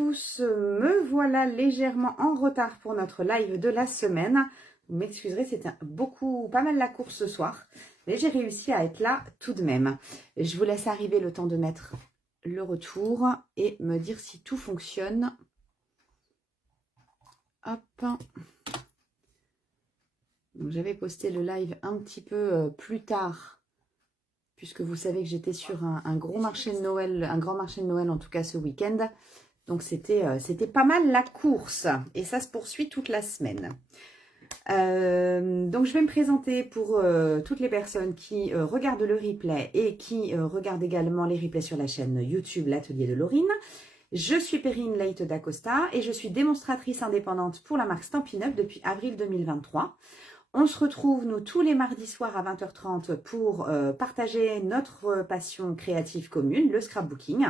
tous, me voilà légèrement en retard pour notre live de la semaine. Vous m'excuserez, c'était pas mal la course ce soir, mais j'ai réussi à être là tout de même. Je vous laisse arriver le temps de mettre le retour et me dire si tout fonctionne. Hop. J'avais posté le live un petit peu plus tard, puisque vous savez que j'étais sur un gros marché de Noël, un grand marché de Noël en tout cas ce week-end. Donc c'était pas mal la course et ça se poursuit toute la semaine. Donc je vais me présenter pour toutes les personnes qui regardent le replay et qui regardent également les replays sur la chaîne YouTube L'Atelier de Laurine. Je suis Perrine Leite d'Acosta et je suis démonstratrice indépendante pour la marque Stampin' Up depuis avril 2023. On se retrouve, nous, tous les mardis soirs à 20h30 pour partager notre passion créative commune, le scrapbooking.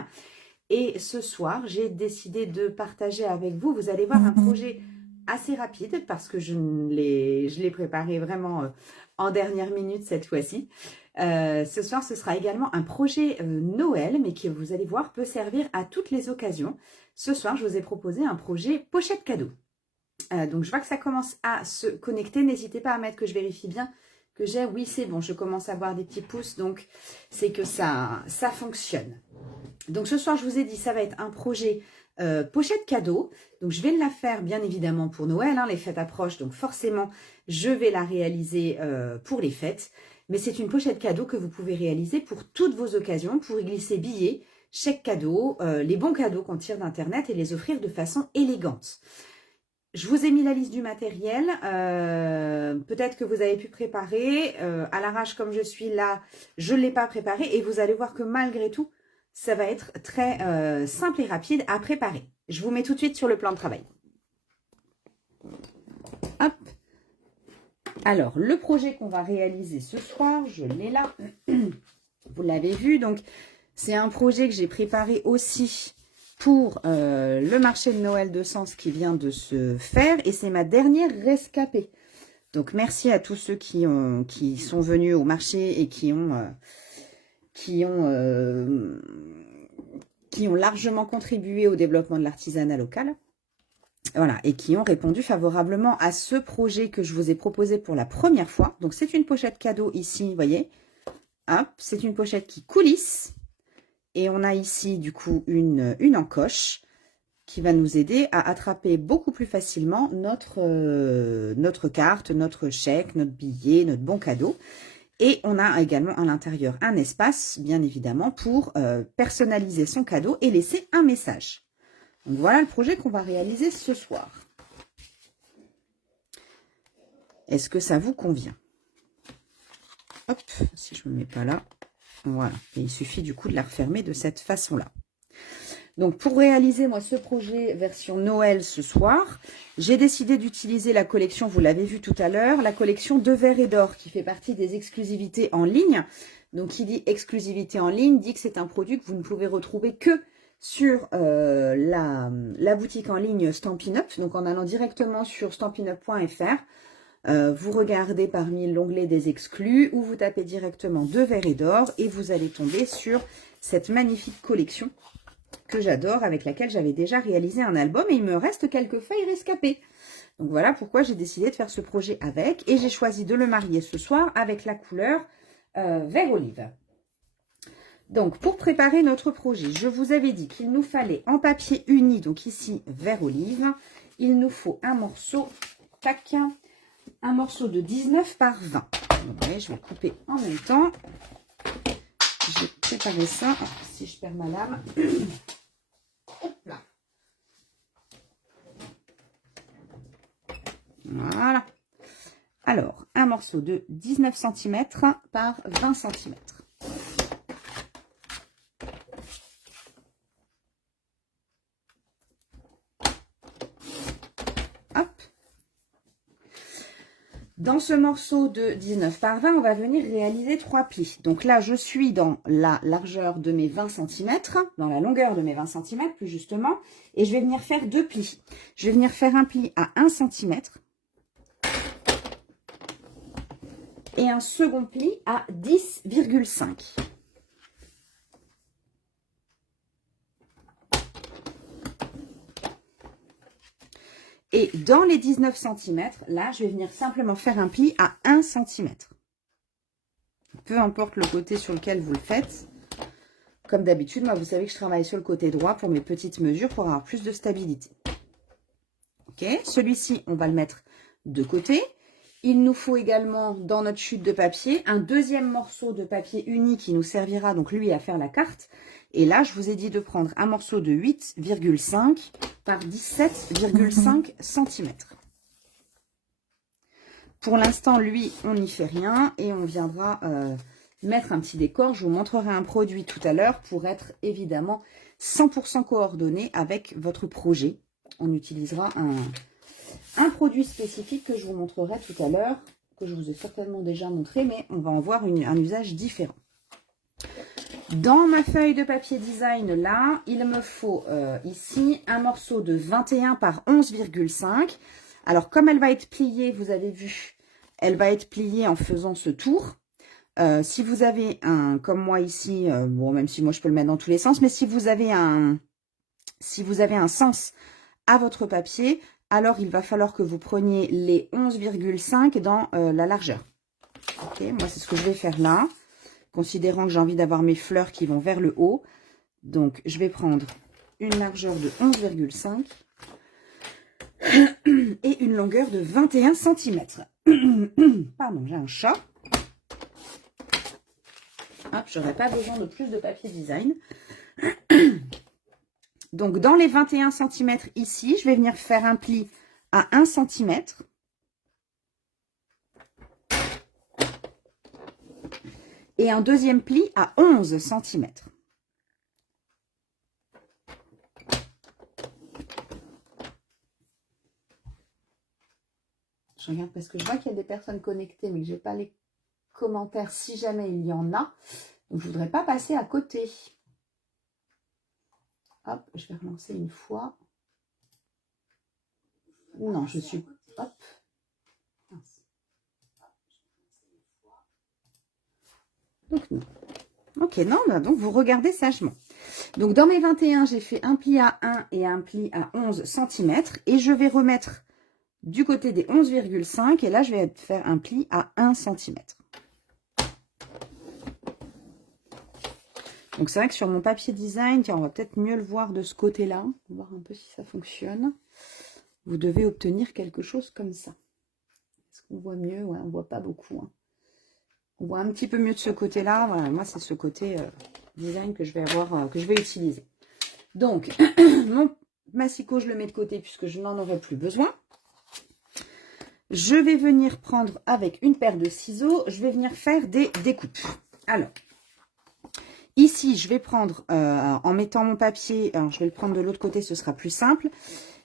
Et ce soir, j'ai décidé de partager avec vous, vous allez voir un projet assez rapide parce que je l'ai préparé vraiment en dernière minute cette fois-ci. Ce soir, ce sera également un projet Noël, mais qui, vous allez voir, peut servir à toutes les occasions. Ce soir, je vous ai proposé un projet pochette cadeau. Donc, je vois que ça commence à se connecter. N'hésitez pas à mettre que je vérifie bien que j'ai. Oui, c'est bon, je commence à voir des petits pouces, donc c'est que ça fonctionne. Donc, ce soir, je vous ai dit, ça va être un projet pochette cadeau. Donc, je vais la faire, bien évidemment, pour Noël. Hein, les fêtes approchent, donc forcément, je vais la réaliser pour les fêtes. Mais c'est une pochette cadeau que vous pouvez réaliser pour toutes vos occasions, pour y glisser billets, chèques cadeaux, les bons cadeaux qu'on tire d'Internet et les offrir de façon élégante. Je vous ai mis la liste du matériel, peut-être que vous avez pu préparer, à l'arrache comme je suis là, je ne l'ai pas préparé et vous allez voir que malgré tout, ça va être très simple et rapide à préparer. Je vous mets tout de suite sur le plan de travail. Hop. Alors, le projet qu'on va réaliser ce soir, je l'ai là, vous l'avez vu, donc c'est un projet que j'ai préparé aussi pour le marché de Noël de Sens qui vient de se faire et c'est ma dernière rescapée. Donc merci à tous ceux qui sont venus au marché et qui ont largement contribué au développement de l'artisanat local. Voilà, et qui ont répondu favorablement à ce projet que je vous ai proposé pour la première fois. Donc c'est une pochette cadeau ici, vous voyez. Hop, c'est une pochette qui coulisse. Et on a ici, du coup, une encoche qui va nous aider à attraper beaucoup plus facilement notre carte, notre chèque, notre billet, notre bon cadeau. Et on a également à l'intérieur un espace, bien évidemment, pour personnaliser son cadeau et laisser un message. Donc voilà le projet qu'on va réaliser ce soir. Est-ce que ça vous convient? Hop, si je ne me mets pas là. Voilà, et il suffit du coup de la refermer de cette façon-là. Donc, pour réaliser, moi, ce projet version Noël ce soir, j'ai décidé d'utiliser la collection, vous l'avez vu tout à l'heure, la collection de verre et d'or, qui fait partie des exclusivités en ligne. Donc, qui dit exclusivité en ligne, dit que c'est un produit que vous ne pouvez retrouver que sur la boutique en ligne Stampin' Up, donc en allant directement sur stampinup.fr. Vous regardez parmi l'onglet des exclus ou vous tapez directement de verre et d'or et vous allez tomber sur cette magnifique collection que j'adore, avec laquelle j'avais déjà réalisé un album et il me reste quelques feuilles rescapées. Donc voilà pourquoi j'ai décidé de faire ce projet avec et j'ai choisi de le marier ce soir avec la couleur vert olive. Donc pour préparer notre projet, je vous avais dit qu'il nous fallait en papier uni, donc ici vert olive, il nous faut un morceau, tac, un morceau de 19 par 20. Donc, ouais, je vais couper en même temps. Je vais préparer ça. Si je perds ma lame. Hop là. Voilà. Alors, un morceau de 19 cm par 20 cm. Dans ce morceau de 19 par 20, on va venir réaliser 3 plis. Donc là, je suis dans la largeur de mes 20 cm, dans la longueur de mes 20 cm plus justement, et je vais venir faire 2 plis. Je vais venir faire un pli à 1 cm et un second pli à 10,5. Et dans les 19 cm, là, je vais venir simplement faire un pli à 1 cm. Peu importe le côté sur lequel vous le faites. Comme d'habitude, moi, vous savez que je travaille sur le côté droit pour mes petites mesures pour avoir plus de stabilité. Ok, celui-ci, on va le mettre de côté. Il nous faut également, dans notre chute de papier, un deuxième morceau de papier uni qui nous servira, donc lui, à faire la carte. Et là, je vous ai dit de prendre un morceau de 8,5 par 17,5 cm. Pour l'instant, lui, on n'y fait rien et on viendra mettre un petit décor. Je vous montrerai un produit tout à l'heure pour être évidemment 100% coordonné avec votre projet. On utilisera un produit spécifique que je vous montrerai tout à l'heure, que je vous ai certainement déjà montré, mais on va en voir un usage différent. Dans ma feuille de papier design, là, il me faut ici un morceau de 21 par 11,5. Alors, comme elle va être pliée, vous avez vu, elle va être pliée en faisant ce tour. Si vous avez un, comme moi ici, bon, même si moi je peux le mettre dans tous les sens, mais si vous avez un sens à votre papier, alors il va falloir que vous preniez les 11,5 dans la largeur. Ok, moi c'est ce que je vais faire là, considérant que j'ai envie d'avoir mes fleurs qui vont vers le haut. Donc je vais prendre une largeur de 11,5 et une longueur de 21 cm. Pardon, j'ai un chat. Hop, j'aurais pas besoin de plus de papier design. Donc, dans les 21 cm ici, je vais venir faire un pli à 1 cm. Et un deuxième pli à 11 cm. Je regarde parce que je vois qu'il y a des personnes connectées, mais que je n'ai pas les commentaires si jamais il y en a. Donc, je ne voudrais pas passer à côté. Hop, je vais relancer une fois. Non, je suis... Hop. Donc, non. Ok, non, bah donc vous regardez sagement. Donc, dans mes 21, j'ai fait un pli à 1 et un pli à 11 cm. Et je vais remettre du côté des 11,5. Et là, je vais faire un pli à 1 cm. Donc, c'est vrai que sur mon papier design, tiens, on va peut-être mieux le voir de ce côté-là. On va voir un peu si ça fonctionne. Vous devez obtenir quelque chose comme ça. Est-ce qu'on voit mieux? Ouais, on ne voit pas beaucoup. Hein. On voit un petit peu mieux de ce côté-là. Voilà, moi, c'est ce côté design que je vais avoir, que je vais utiliser. Donc, mon massicot, je le mets de côté puisque je n'en aurai plus besoin. Je vais venir prendre avec une paire de ciseaux, je vais venir faire des découpes. Alors, ici, je vais prendre, en mettant mon papier, alors je vais le prendre de l'autre côté, ce sera plus simple.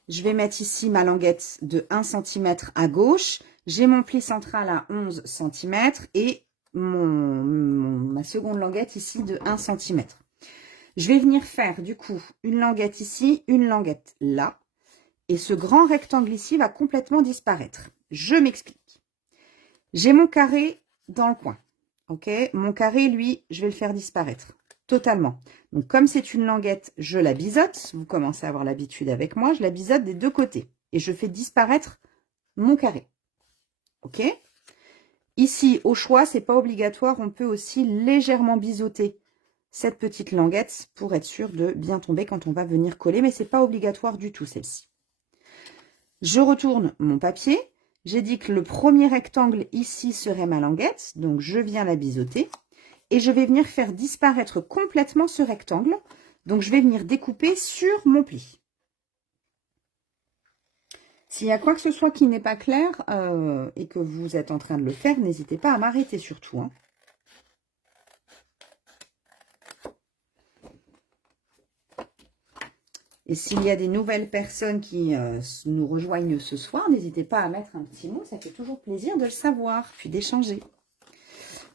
Je vais mettre ici ma languette de 1 cm à gauche. J'ai mon pli central à 11 cm et ma seconde languette ici de 1 cm. Je vais venir faire du coup une languette ici, une languette là. Et ce grand rectangle ici va complètement disparaître. Je m'explique. J'ai mon carré dans le coin. Ok, mon carré, lui, je vais le faire disparaître totalement. Donc, comme c'est une languette, je la biseaute. Vous commencez à avoir l'habitude avec moi. Je la biseaute des deux côtés. Et je fais disparaître mon carré. Ok. Ici, au choix, c'est pas obligatoire. On peut aussi légèrement biseauter cette petite languette pour être sûr de bien tomber quand on va venir coller. Mais c'est pas obligatoire du tout, celle-ci. Je retourne mon papier. J'ai dit que le premier rectangle ici serait ma languette. Donc, je viens la biseauter. Et je vais venir faire disparaître complètement ce rectangle. Donc, je vais venir découper sur mon pli. S'il y a quoi que ce soit qui n'est pas clair et que vous êtes en train de le faire, n'hésitez pas à m'arrêter surtout. Hein. Et s'il y a des nouvelles personnes qui nous rejoignent ce soir, n'hésitez pas à mettre un petit mot. Ça fait toujours plaisir de le savoir, puis d'échanger.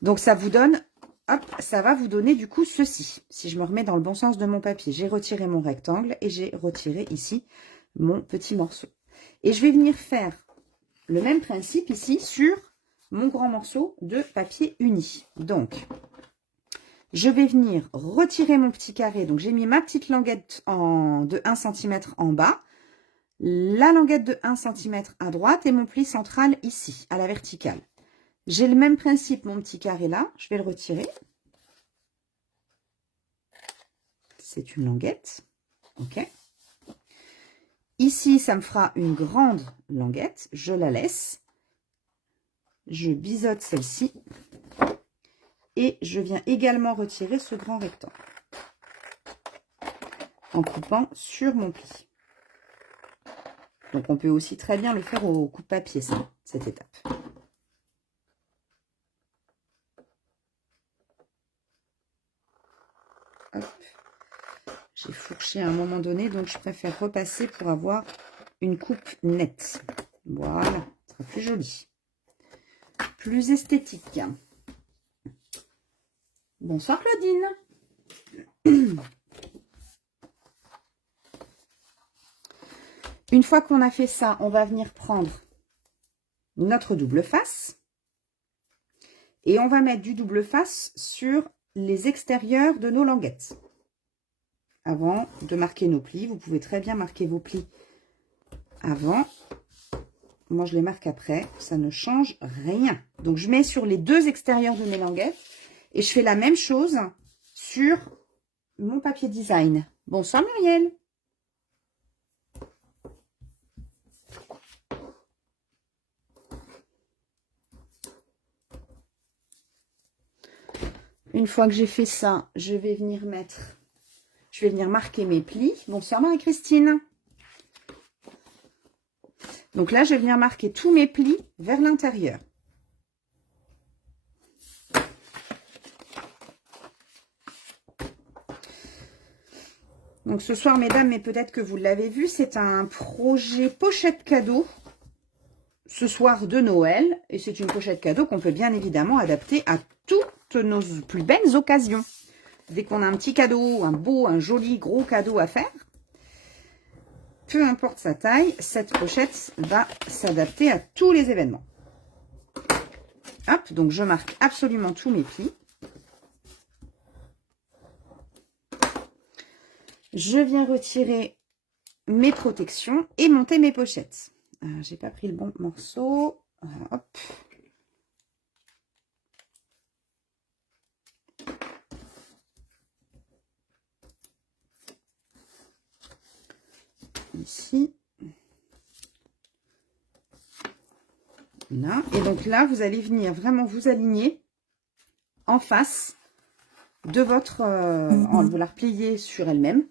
Donc, ça vous donne... Hop, ça va vous donner du coup ceci. Si je me remets dans le bon sens de mon papier, j'ai retiré mon rectangle et j'ai retiré ici mon petit morceau. Et je vais venir faire le même principe ici sur mon grand morceau de papier uni. Donc, je vais venir retirer mon petit carré. Donc, j'ai mis ma petite languette de 1 cm en bas. la languette de 1 cm à droite et mon pli central ici, à la verticale. J'ai le même principe, mon petit carré là, je vais le retirer. C'est une languette, ok. Ici, ça me fera une grande languette, je la laisse. Je biseaute celle-ci. Et je viens également retirer ce grand rectangle. En coupant sur mon pli. Donc on peut aussi très bien le faire au coupe-papier, cette étape. J'ai fourché à un moment donné, donc je préfère repasser pour avoir une coupe nette. Voilà, ça sera plus joli. Plus esthétique. Bonsoir Claudine. Une fois qu'on a fait ça, on va venir prendre notre double face. Et on va mettre du double face sur les extérieurs de nos languettes. Avant de marquer nos plis, vous pouvez très bien marquer vos plis avant. Moi, je les marque après. Ça ne change rien. Donc, je mets sur les deux extérieurs de mes languettes. Et je fais la même chose sur mon papier design. Bonsoir Muriel. Une fois que j'ai fait ça, je vais venir marquer mes plis. Bonsoir Marie-Christine. Donc là, je vais venir marquer tous mes plis vers l'intérieur. Donc ce soir, mesdames, mais peut-être que vous l'avez vu, c'est un projet pochette cadeau ce soir de Noël. Et c'est une pochette cadeau qu'on peut bien évidemment adapter à toutes nos plus belles occasions. Dès qu'on a un petit cadeau, un joli, gros cadeau à faire, peu importe sa taille, cette pochette va s'adapter à tous les événements. Hop, donc je marque absolument tous mes plis. Je viens retirer mes protections et monter mes pochettes. J'ai pas pris le bon morceau. Hop. Ici. Là. Et donc là, vous allez venir vraiment vous aligner en face de votre... vous la repliez sur elle-même.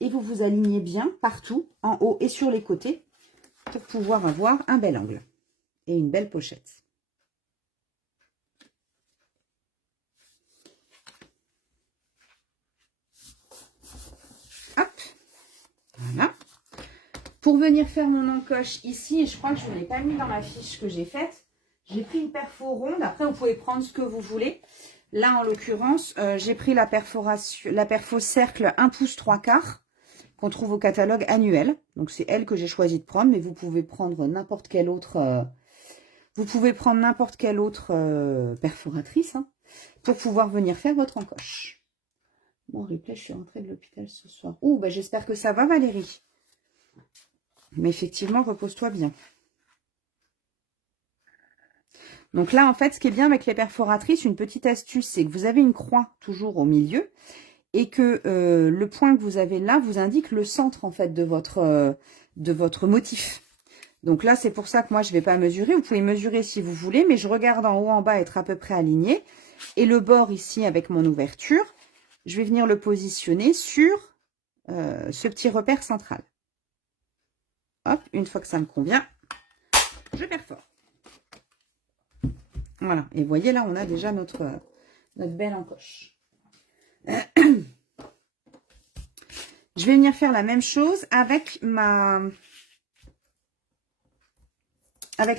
Et vous vous alignez bien partout, en haut et sur les côtés, pour pouvoir avoir un bel angle et une belle pochette. Hop, voilà. Pour venir faire mon encoche ici, et je crois que je ne l'ai pas mis dans la fiche que j'ai faite, j'ai pris une perfo ronde. Après, vous pouvez prendre ce que vous voulez. Là, en l'occurrence, j'ai pris la perfo cercle 1 pouce 3/4 qu'on trouve au catalogue annuel. Donc, c'est elle que j'ai choisi de prendre, mais vous pouvez prendre n'importe quelle autre... perforatrice pour pouvoir venir faire votre encoche. Bon, replay, je suis rentrée de l'hôpital ce soir. Ouh, bah, j'espère que ça va, Valérie. Mais effectivement, repose-toi bien. Donc là, en fait, ce qui est bien avec les perforatrices, une petite astuce, c'est que vous avez une croix toujours au milieu et que le point que vous avez là vous indique le centre, en fait, de votre motif. Donc là, c'est pour ça que moi, je ne vais pas mesurer. Vous pouvez mesurer si vous voulez, mais je regarde en haut, en bas, être à peu près aligné. Et le bord ici, avec mon ouverture, je vais venir le positionner sur ce petit repère central. Hop, une fois que ça me convient, je perfore. Voilà, et vous voyez, là, on a déjà notre belle encoche. Je vais venir faire la même chose avec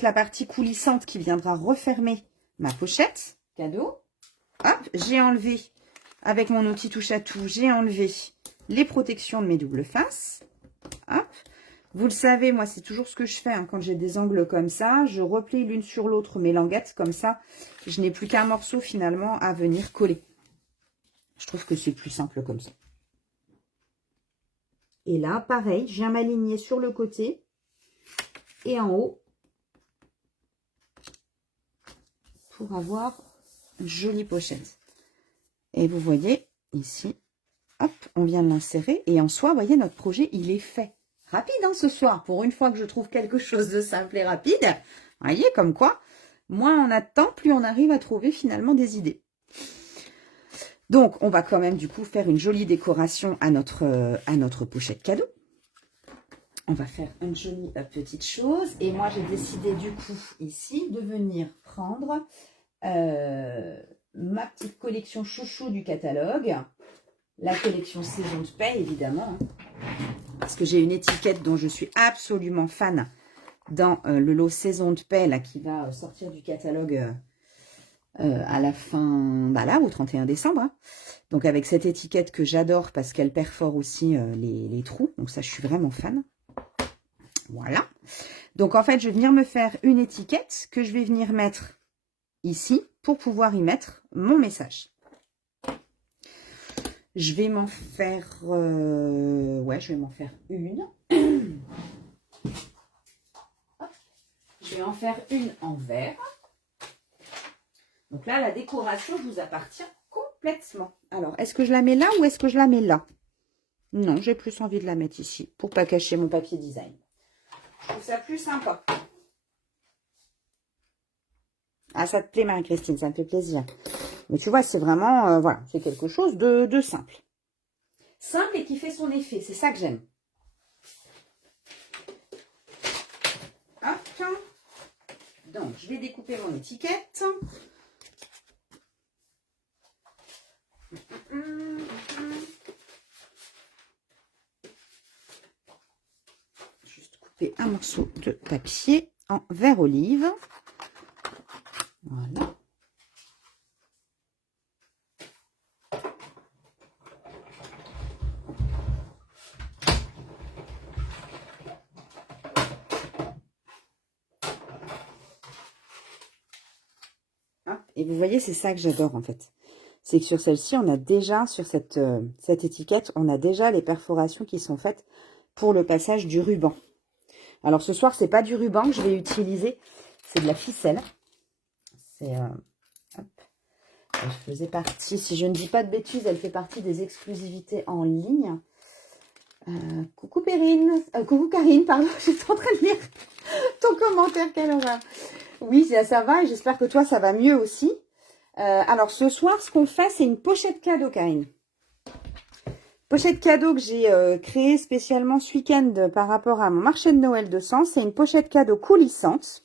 la partie coulissante qui viendra refermer ma pochette cadeau. Hop, j'ai enlevé, avec mon outil touche à tout, j'ai enlevé les protections de mes doubles faces. Hop, vous le savez, moi, c'est toujours ce que je fais quand j'ai des angles comme ça. Je replie l'une sur l'autre mes languettes, comme ça, je n'ai plus qu'un morceau finalement à venir coller. Je trouve que c'est plus simple comme ça. Et là, pareil, je viens m'aligner sur le côté et en haut pour avoir une jolie pochette. Et vous voyez ici, hop, on vient de l'insérer. Et en soi, vous voyez, notre projet, il est fait. Rapide, hein, ce soir. Pour une fois que je trouve quelque chose de simple et rapide, vous voyez, comme quoi, moins on a de temps, plus on arrive à trouver finalement des idées. Donc, on va quand même, du coup, faire une jolie décoration à notre pochette cadeau. On va faire une jolie petite chose. Et moi, j'ai décidé, du coup, ici, de venir prendre ma petite collection chouchou du catalogue. La collection Saison de paix, évidemment. Parce que j'ai une étiquette dont je suis absolument fan dans le lot Saison de paix, là, qui va sortir du catalogue à la fin, bah là, au 31 décembre. Hein. Donc, avec cette étiquette que j'adore parce qu'elle perfore aussi les trous. Donc, ça, je suis vraiment fan. Voilà. Donc, en fait, je vais venir me faire une étiquette que je vais venir mettre ici pour pouvoir y mettre mon message. Je vais m'en faire... ouais, je vais m'en faire une. Je vais en faire une en vert. Donc là, la décoration vous appartient complètement. Alors, est-ce que je la mets là ou est-ce que je la mets là? Non, j'ai plus envie de la mettre ici pour pas cacher mon papier design. Je trouve ça plus sympa. Ah, ça te plaît, Marie-Christine, ça me fait plaisir. Mais tu vois, c'est vraiment, voilà, c'est quelque chose de simple. Simple et qui fait son effet, c'est ça que j'aime. Hop. Donc, je vais découper mon étiquette. Juste couper un morceau de papier en vert olive. Voilà. Et vous voyez, c'est ça que j'adore en fait. C'est que sur celle-ci, on a déjà, sur cette étiquette, on a déjà les perforations qui sont faites pour le passage du ruban. Alors ce soir, c'est pas du ruban que je vais utiliser, c'est de la ficelle. C'est... elle faisait partie, si je ne dis pas de bêtises, elle fait partie des exclusivités en ligne. Coucou Perrine, coucou Karine, pardon, j'étais en train de lire ton commentaire, quelle horreur. Oui, ça va et j'espère que toi, ça va mieux aussi. Alors, ce soir, ce qu'on fait, c'est une pochette cadeau, Karine. Pochette cadeau que j'ai créée spécialement ce week-end par rapport à mon marché de Noël de Sens. C'est une pochette cadeau coulissante,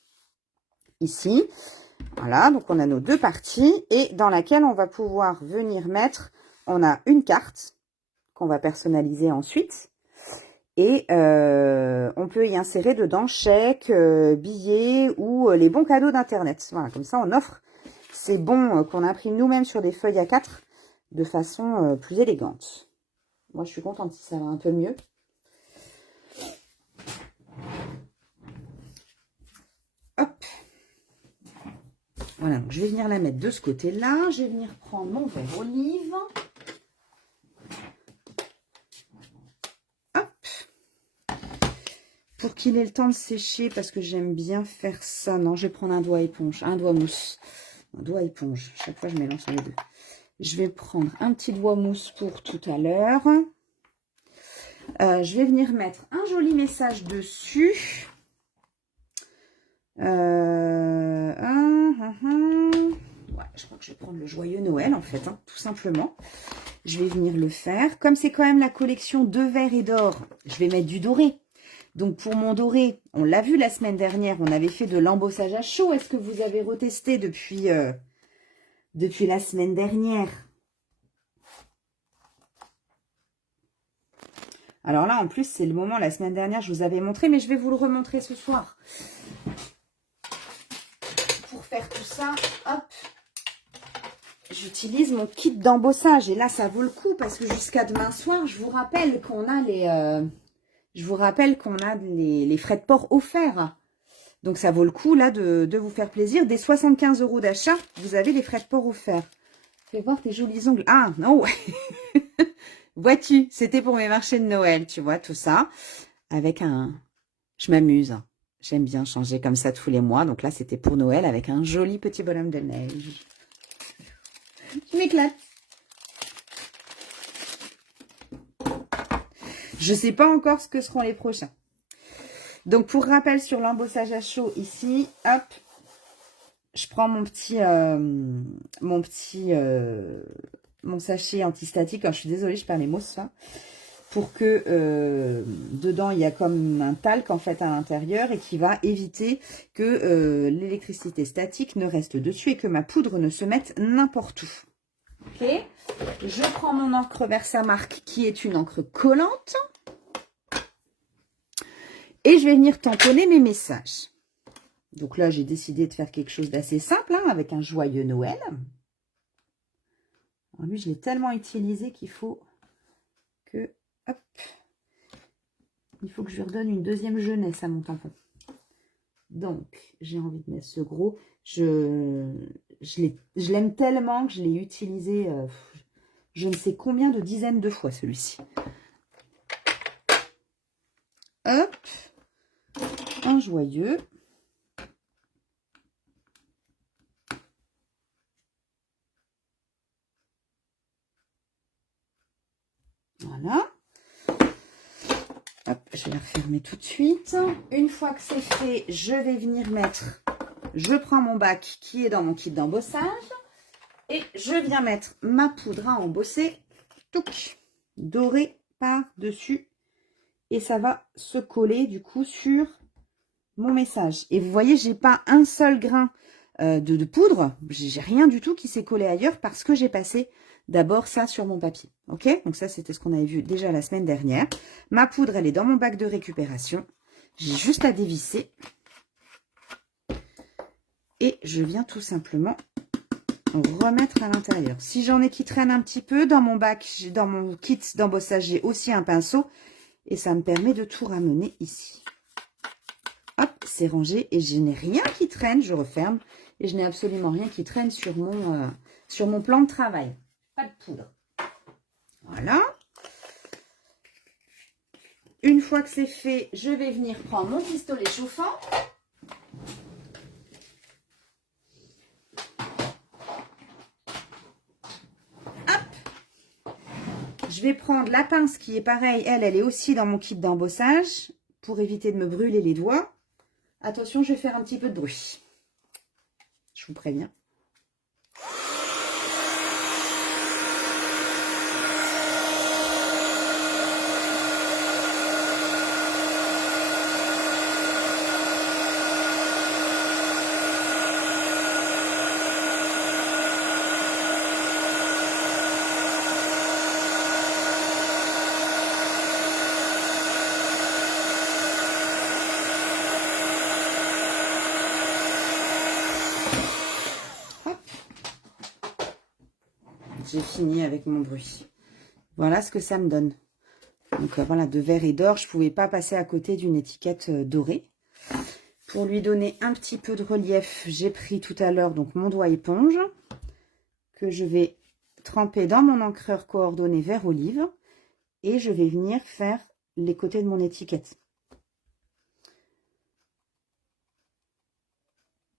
ici. Voilà, donc on a nos deux parties et dans laquelle on va pouvoir venir mettre, on a une carte qu'on va personnaliser ensuite. Et on peut y insérer dedans chèques, billets ou les bons cadeaux d'Internet. Voilà, comme ça, on offre ces bons qu'on imprime nous-mêmes sur des feuilles A4 de façon plus élégante. Moi, je suis contente si ça va un peu mieux. Hop. Voilà, donc je vais venir la mettre de ce côté-là. Je vais venir prendre mon verre olive. Pour qu'il ait le temps de sécher, parce que j'aime bien faire ça. Non, je vais prendre un doigt éponge, un doigt mousse. Un doigt éponge. Chaque fois, je mélange les deux. Je vais prendre un petit doigt mousse pour tout à l'heure. Je vais venir mettre un joli message dessus. Ouais, je crois que je vais prendre le joyeux Noël, en fait, hein, tout simplement. Je vais venir le faire. Comme c'est quand même la collection de verre et d'or, je vais mettre du doré. Donc, pour mon doré, on l'a vu la semaine dernière, on avait fait de l'embossage à chaud. Est-ce que vous avez retesté depuis la semaine dernière? Alors là, en plus, c'est le moment, la semaine dernière, je vous avais montré, mais je vais vous le remontrer ce soir. Pour faire tout ça, hop, j'utilise mon kit d'embossage. Et là, ça vaut le coup, parce que jusqu'à demain soir, je vous rappelle qu'on a les frais de port offerts. Donc, ça vaut le coup, là, de vous faire plaisir. Dès 75 € d'achat, vous avez les frais de port offerts. Fais voir tes jolis ongles. Ah, non. Vois-tu, c'était pour mes marchés de Noël, tu vois, tout ça. Avec un... Je m'amuse. J'aime bien changer comme ça tous les mois. Donc là, c'était pour Noël avec un joli petit bonhomme de neige. Je m'éclate. Je ne sais pas encore ce que seront les prochains. Donc, pour rappel sur l'embossage à chaud, ici, hop, je prends mon sachet antistatique. Alors, je suis désolée, je perds les mots ce soir. Pour que dedans, il y a comme un talc en fait à l'intérieur et qui va éviter que l'électricité statique ne reste dessus et que ma poudre ne se mette n'importe où. Ok. Je prends mon encre Versamark qui est une encre collante. Et je vais venir tamponner mes messages. Donc là, j'ai décidé de faire quelque chose d'assez simple, hein, avec un joyeux Noël. Alors lui, je l'ai tellement utilisé qu'il faut que... Hop. Il faut que je lui redonne une deuxième jeunesse à mon tampon. Donc, j'ai envie de mettre ce gros. Je l'aime tellement que je l'ai utilisé je ne sais combien de dizaines de fois, celui-ci. Hop. Un joyeux. Voilà. Hop, je vais la refermer tout de suite. Une fois que c'est fait, je vais venir mettre... Je prends mon bac qui est dans mon kit d'embossage. Et je viens mettre ma poudre à embosser. Touc, dorée par-dessus. Et ça va se coller du coup sur mon message. Et vous voyez, j'ai pas un seul grain de poudre. J'ai rien du tout qui s'est collé ailleurs parce que j'ai passé d'abord ça sur mon papier. Ok, donc ça, c'était ce qu'on avait vu déjà la semaine dernière. Ma poudre, elle est dans mon bac de récupération. J'ai juste à dévisser. Et je viens tout simplement remettre à l'intérieur. Si j'en ai qui traînent un petit peu, dans mon bac, dans mon kit d'embossage, j'ai aussi un pinceau. Et ça me permet de tout ramener ici. Hop, c'est rangé et je n'ai rien qui traîne. Je referme et je n'ai absolument rien qui traîne sur mon plan de travail. Pas de poudre. Voilà. Une fois que c'est fait, je vais venir prendre mon pistolet chauffant. Je vais prendre la pince qui est pareille. Elle est aussi dans mon kit d'embossage pour éviter de me brûler les doigts. Attention, je vais faire un petit peu de bruit. Je vous préviens. J'ai fini avec mon bruit. Voilà ce que ça me donne. Donc voilà, de verre et d'or. Je ne pouvais pas passer à côté d'une étiquette dorée. Pour lui donner un petit peu de relief, j'ai pris tout à l'heure donc mon doigt éponge que je vais tremper dans mon encreur coordonné vert olive et je vais venir faire les côtés de mon étiquette.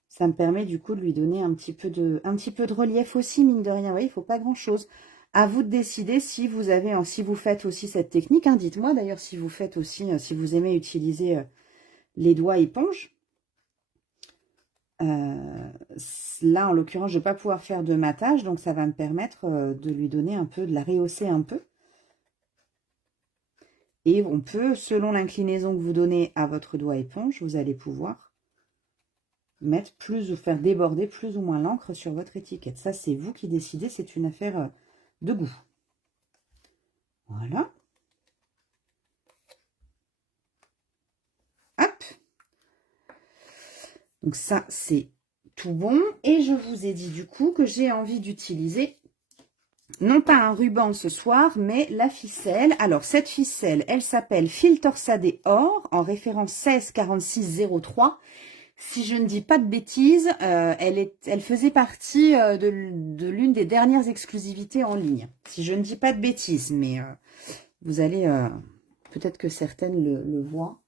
Ça me permet du coup de lui donner un petit peu de relief aussi, mine de rien. Vous voyez, il ne faut pas grand-chose. À vous de décider si vous avez, si vous faites aussi cette technique. Hein. Dites-moi d'ailleurs si vous faites aussi, si vous aimez utiliser les doigts éponges. Là, en l'occurrence, je ne vais pas pouvoir faire de matage, donc ça va me permettre de lui donner un peu, de la rehausser un peu. Et on peut, selon l'inclinaison que vous donnez à votre doigt éponge, vous allez pouvoir mettre plus ou faire déborder plus ou moins l'encre sur votre étiquette. Ça, c'est vous qui décidez, c'est une affaire de goût. Voilà. Hop. Donc ça, c'est tout bon. Et je vous ai dit du coup que j'ai envie d'utiliser non pas un ruban ce soir, mais la ficelle. Alors, cette ficelle, elle s'appelle Fil Torsadé Or, en référence 164603. Si je ne dis pas de bêtises, elle faisait partie de l'une des dernières exclusivités en ligne. Si je ne dis pas de bêtises, mais vous allez... peut-être que certaines le voient.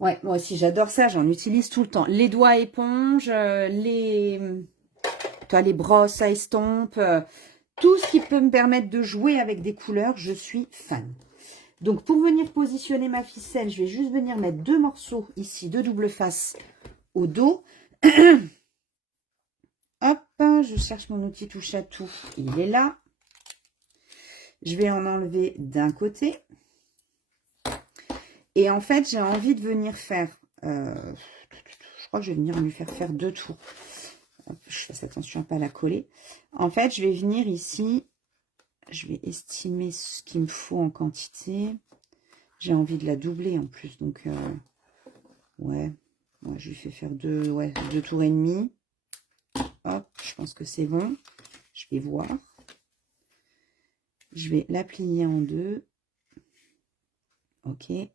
Ouais, moi aussi, j'adore ça. J'en utilise tout le temps. Les doigts éponges, les brosses à estompe, tout ce qui peut me permettre de jouer avec des couleurs, je suis fan. Donc, pour venir positionner ma ficelle, je vais juste venir mettre 2 morceaux ici, de double face au dos. Hop, je cherche mon outil touche à tout. Il est là. Je vais en enlever d'un côté. Et en fait, j'ai envie de venir faire... je crois que je vais venir lui faire 2 tours. Hop, je fasse attention à ne pas la coller. En fait, je vais venir ici... Je vais estimer ce qu'il me faut en quantité. J'ai envie de la doubler en plus. Donc, ouais, je lui fais faire 2 tours et demi. Hop, je pense que c'est bon. Je vais voir. Je vais la plier en 2. Ok. Et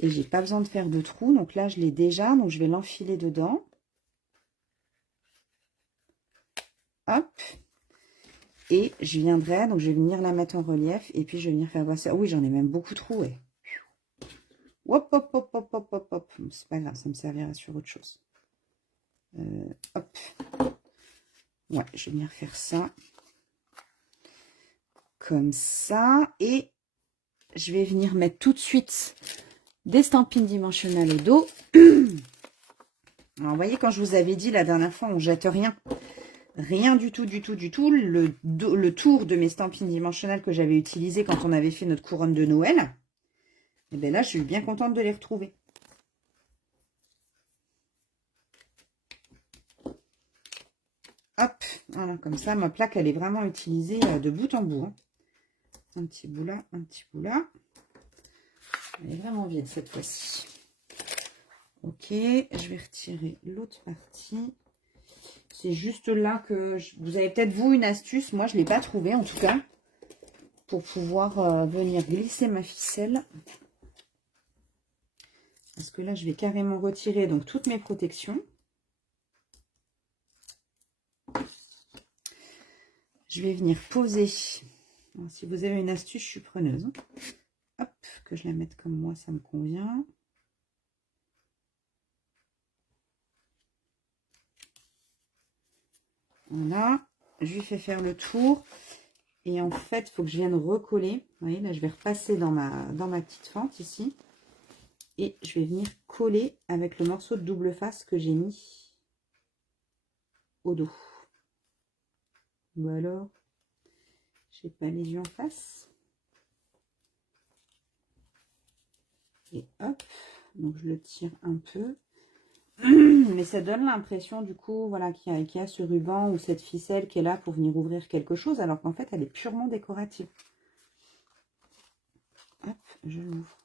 j'ai pas besoin de faire de trous. Donc là, je l'ai déjà. Donc, je vais l'enfiler dedans. Hop. Et je viendrai, donc je vais venir la mettre en relief. Et puis, je vais venir faire passer. Oui, j'en ai même beaucoup trouvé. Hop, hop, hop, hop, hop, hop, hop. C'est pas grave, ça me servira sur autre chose. Hop. Ouais, je vais venir faire ça. Comme ça. Et je vais venir mettre tout de suite des stampines dimensionnelles au dos. Alors, vous voyez, quand je vous avais dit la dernière fois, on jette rien. Rien du tout, du tout, du tout. Le tour de mes stampines dimensionnelles que j'avais utilisées quand on avait fait notre couronne de Noël. Et bien là, je suis bien contente de les retrouver. Hop, voilà, comme ça, ma plaque, elle est vraiment utilisée de bout en bout. Hein. Un petit bout là, un petit bout là. Elle est vraiment vide cette fois-ci. Ok, je vais retirer l'autre partie. C'est juste là que vous avez peut-être vous une astuce. Moi, je ne l'ai pas trouvé en tout cas. Pour pouvoir venir glisser ma ficelle. Parce que là, je vais carrément retirer donc toutes mes protections. Je vais venir poser. Alors, si vous avez une astuce, je suis preneuse. Hop, que je la mette comme moi, ça me convient. Voilà, je lui fais faire le tour. Et en fait, il faut que je vienne recoller. Vous voyez, là, je vais repasser dans ma petite fente ici. Et je vais venir coller avec le morceau de double face que j'ai mis au dos. Ou alors, j'ai pas les yeux en face. Et hop, donc je le tire un peu. Mais ça donne l'impression du coup, voilà, qu'il y a ce ruban ou cette ficelle qui est là pour venir ouvrir quelque chose, alors qu'en fait, elle est purement décorative. Hop, je l'ouvre.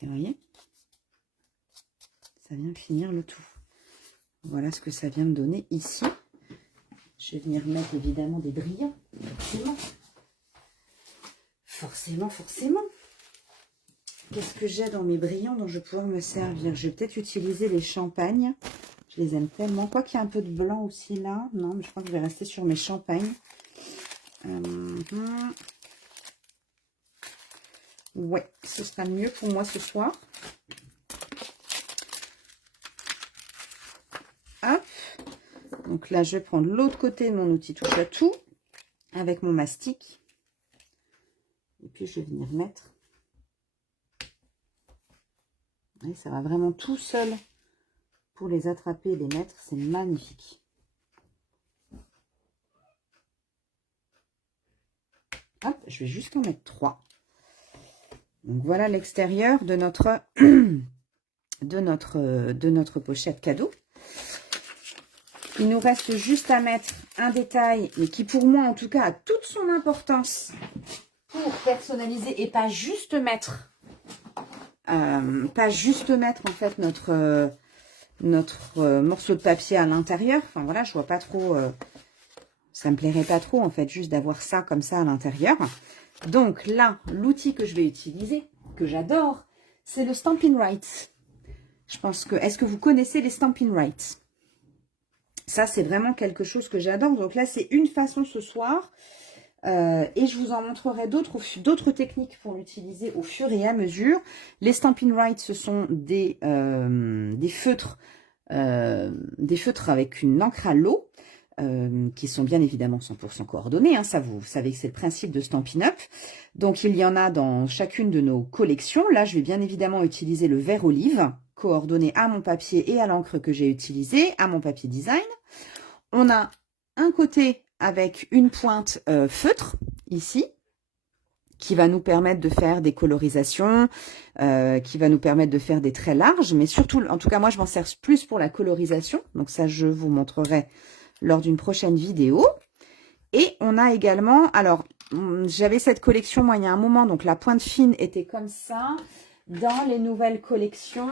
Et vous voyez, ça vient finir le tout. Voilà ce que ça vient me donner ici. Je vais venir mettre évidemment des brillants, forcément. Forcément, forcément. Qu'est-ce que j'ai dans mes brillants dont je vais pouvoir me servir? Je vais peut-être utiliser les champagnes. Je les aime tellement. Quoi qu'il y ait un peu de blanc aussi là. Non, mais je crois que je vais rester sur mes champagnes. Ouais, ce sera mieux pour moi ce soir. Hop. Donc là, je vais prendre l'autre côté de mon outil touche à tout avec mon mastic. Et puis, je vais venir mettre. Et ça va vraiment tout seul pour les attraper et les mettre. C'est magnifique. Hop, je vais juste en mettre 3. Donc voilà l'extérieur de notre, de notre pochette cadeau. Il nous reste juste à mettre un détail, mais qui pour moi en tout cas a toute son importance pour personnaliser et pas juste mettre en fait notre morceau de papier à l'intérieur. Enfin voilà, je vois pas trop, ça me plairait pas trop en fait juste d'avoir ça comme ça à l'intérieur. Donc là, l'outil que je vais utiliser, que j'adore, c'est le Stampin' Rights. Je pense que... Est-ce que vous connaissez les Stampin' Rights? Ça, c'est vraiment quelque chose que j'adore. Donc là, c'est une façon ce soir. Et je vous en montrerai d'autres techniques pour l'utiliser au fur et à mesure. Les Stampin' Rights, ce sont des feutres avec une encre à l'eau, qui sont bien évidemment 100% coordonnés. Hein, ça, vous savez que c'est le principe de Stampin' Up. Donc, il y en a dans chacune de nos collections. Là, je vais bien évidemment utiliser le vert olive, coordonné à mon papier et à l'encre que j'ai utilisé, à mon papier design. On a un côté avec une pointe feutre, ici, qui va nous permettre de faire des colorisations, qui va nous permettre de faire des traits larges, mais surtout, en tout cas, moi, je m'en sers plus pour la colorisation. Donc ça, je vous montrerai lors d'une prochaine vidéo. Et on a également, alors, j'avais cette collection, moi, il y a un moment, donc la pointe fine était comme ça. Dans les nouvelles collections,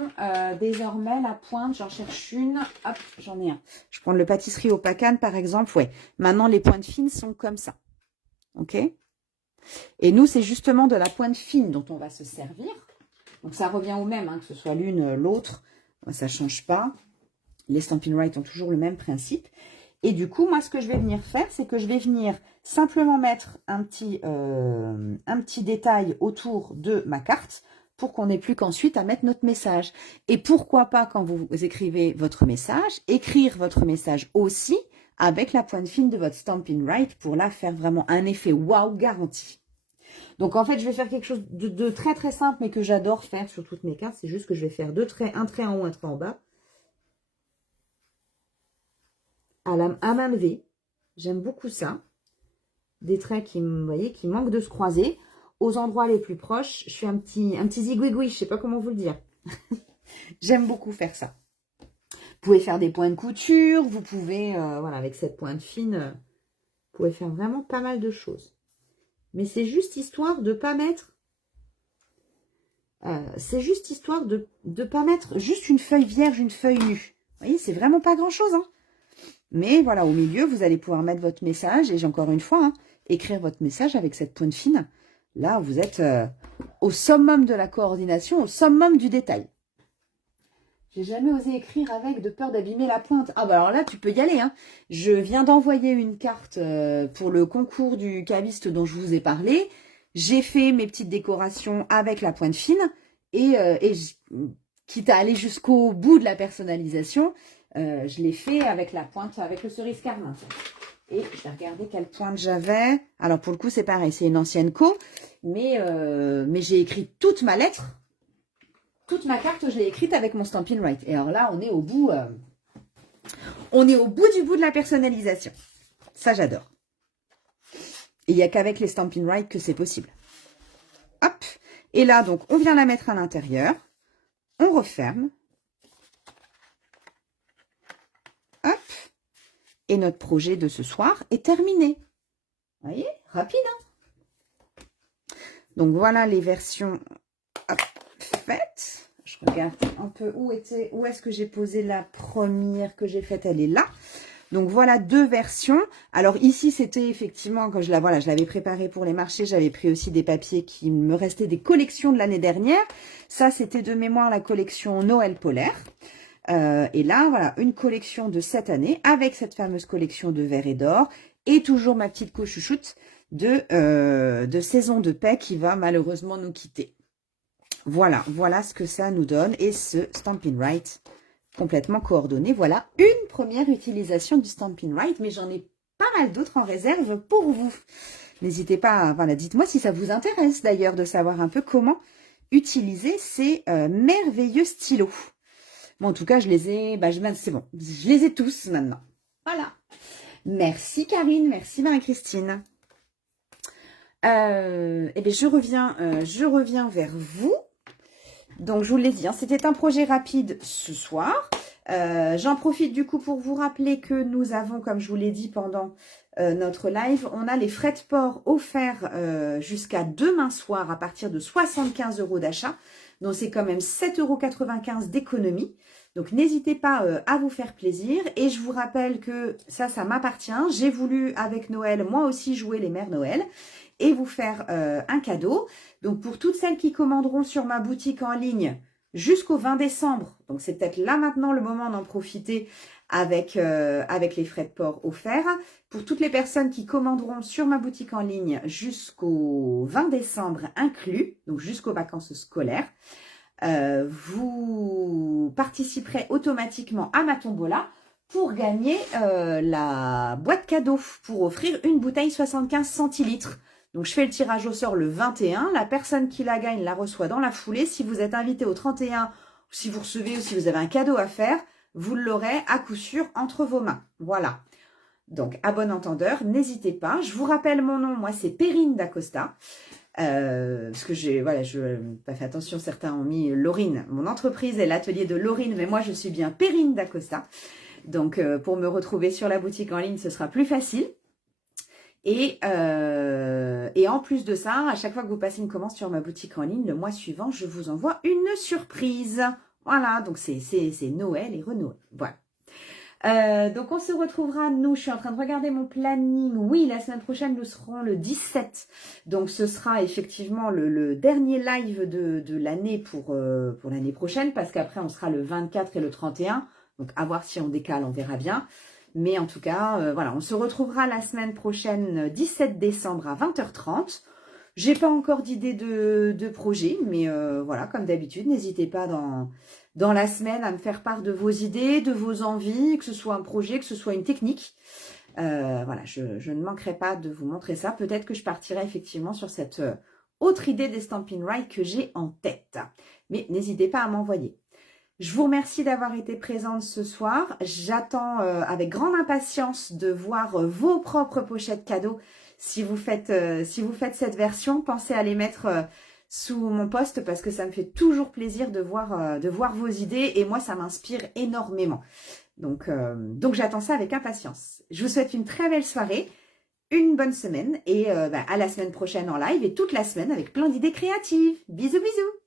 désormais, la pointe, j'en cherche une. Hop, j'en ai un. Je prends le pâtisserie au Pacane, par exemple. Ouais, maintenant, les pointes fines sont comme ça. OK? Et nous, c'est justement de la pointe fine dont on va se servir. Donc, ça revient au même, hein, que ce soit l'une, l'autre. Ça ne change pas. Les Stampin' Rights ont toujours le même principe. Et du coup, moi, ce que je vais venir faire, c'est que je vais venir simplement mettre un petit détail autour de ma carte pour qu'on n'ait plus qu'ensuite à mettre notre message. Et pourquoi pas, quand vous écrivez votre message, écrire votre message aussi avec la pointe fine de votre Stampin' Right pour là faire vraiment un effet waouh garanti. Donc en fait, je vais faire quelque chose de très très simple, mais que j'adore faire sur toutes mes cartes. C'est juste que je vais faire deux traits, un trait en haut, un trait en bas. À main levée. J'aime beaucoup ça. Des traits qui, vous voyez, qui manquent de se croiser. Aux endroits les plus proches, je fais un petit zigouigoui, je ne sais pas comment vous le dire. J'aime beaucoup faire ça. Vous pouvez faire des points de couture, vous pouvez, voilà, avec cette pointe fine, vous pouvez faire vraiment pas mal de choses. Mais c'est juste histoire de ne pas mettre, pas mettre juste une feuille vierge, une feuille nue. Vous voyez, c'est vraiment pas grand-chose, hein. Mais voilà, au milieu, vous allez pouvoir mettre votre message, et encore une fois, hein, écrire votre message avec cette pointe fine. Là, vous êtes au summum de la coordination, au summum du détail. J'ai jamais osé écrire avec de peur d'abîmer la pointe. Ah bah alors là, tu peux y aller. Hein. Je viens d'envoyer une carte pour le concours du caviste dont je vous ai parlé. J'ai fait mes petites décorations avec la pointe fine. Et quitte à aller jusqu'au bout de la personnalisation, je l'ai fait avec la pointe, avec le cerise carmin. Et je vais regarder quelle pointe j'avais. Alors, pour le coup, c'est pareil. C'est une ancienne co. Mais j'ai écrit toute ma lettre. Toute ma carte, je l'ai écrite avec mon Stampin' Right. Et alors là, on est au bout. On est au bout du bout de la personnalisation. Ça, j'adore. Et il n'y a qu'avec les Stampin' Right que c'est possible. Hop. Et là, donc, on vient la mettre à l'intérieur. On referme. Hop. Et notre projet de ce soir est terminé. Vous voyez, rapide. Hein, donc, voilà les versions faites. Je regarde un peu où est-ce que j'ai posé la première que j'ai faite. Elle est là. Donc, voilà deux versions. Alors, ici, c'était effectivement, quand je l'avais préparée pour les marchés, j'avais pris aussi des papiers qui me restaient des collections de l'année dernière. Ça, c'était de mémoire la collection Noël Polaire. Et là, voilà, une collection de cette année avec cette fameuse collection de vert et d'or et toujours ma petite cochouchoute de saison de paix qui va malheureusement nous quitter. Voilà ce que ça nous donne et ce Stampin' Right complètement coordonné. Voilà une première utilisation du Stampin' Right, mais j'en ai pas mal d'autres en réserve pour vous. N'hésitez pas, voilà, dites-moi si ça vous intéresse d'ailleurs de savoir un peu comment utiliser ces merveilleux stylos. Bon, en tout cas, je les ai, c'est bon, je les ai tous maintenant. Voilà. Merci Karine, merci Marie-Christine. Eh bien, je reviens vers vous. Donc, je vous l'ai dit, hein, c'était un projet rapide ce soir. J'en profite du coup pour vous rappeler que nous avons, comme je vous l'ai dit pendant notre live, on a les frais de port offerts jusqu'à demain soir à partir de 75 € d'achat. Donc, c'est quand même 7,95 € d'économie. Donc, n'hésitez pas à vous faire plaisir. Et je vous rappelle que ça m'appartient. J'ai voulu, avec Noël, moi aussi jouer les Mères Noël et vous faire un cadeau. Donc, pour toutes celles qui commanderont sur ma boutique en ligne, jusqu'au 20 décembre. Donc, c'est peut-être là maintenant le moment d'en profiter avec les frais de port offerts. Pour toutes les personnes qui commanderont sur ma boutique en ligne jusqu'au 20 décembre inclus, donc jusqu'aux vacances scolaires, vous participerez automatiquement à ma tombola pour gagner la boîte cadeau pour offrir une bouteille 75 centilitres. Donc, je fais le tirage au sort le 21. La personne qui la gagne la reçoit dans la foulée. Si vous êtes invité au 31, si vous recevez ou si vous avez un cadeau à faire, vous l'aurez à coup sûr entre vos mains. Voilà. Donc, à bon entendeur, n'hésitez pas. Je vous rappelle mon nom. Moi, c'est Perrine Dacosta. Parce que j'ai pas fait attention, certains ont mis Laurine. Mon entreprise est l'atelier de Laurine, mais moi, je suis bien Perrine Dacosta. Donc, pour me retrouver sur la boutique en ligne, ce sera plus facile. Et en plus de ça, à chaque fois que vous passez une commande sur ma boutique en ligne, le mois suivant, je vous envoie une surprise. Voilà, donc c'est Noël et Renoël. Voilà. Donc on se retrouvera, nous, je suis en train de regarder mon planning. Oui, la semaine prochaine, nous serons le 17. Donc ce sera effectivement le dernier live de l'année pour l'année prochaine, parce qu'après on sera le 24 et le 31. Donc à voir si on décale, on verra bien. Mais en tout cas, voilà, on se retrouvera la semaine prochaine, 17 décembre à 20h30. J'ai pas encore d'idée de projet, mais voilà, comme d'habitude, n'hésitez pas dans la semaine à me faire part de vos idées, de vos envies, que ce soit un projet, que ce soit une technique. Voilà, je ne manquerai pas de vous montrer ça. Peut-être que je partirai effectivement sur cette autre idée des Stampin' Right que j'ai en tête. Mais n'hésitez pas à m'envoyer. Je vous remercie d'avoir été présente ce soir. J'attends avec grande impatience de voir vos propres pochettes cadeaux. Si vous faites cette version, pensez à les mettre sous mon post parce que ça me fait toujours plaisir de voir vos idées et moi, ça m'inspire énormément. Donc j'attends ça avec impatience. Je vous souhaite une très belle soirée, une bonne semaine et à la semaine prochaine en live et toute la semaine avec plein d'idées créatives. Bisous, bisous!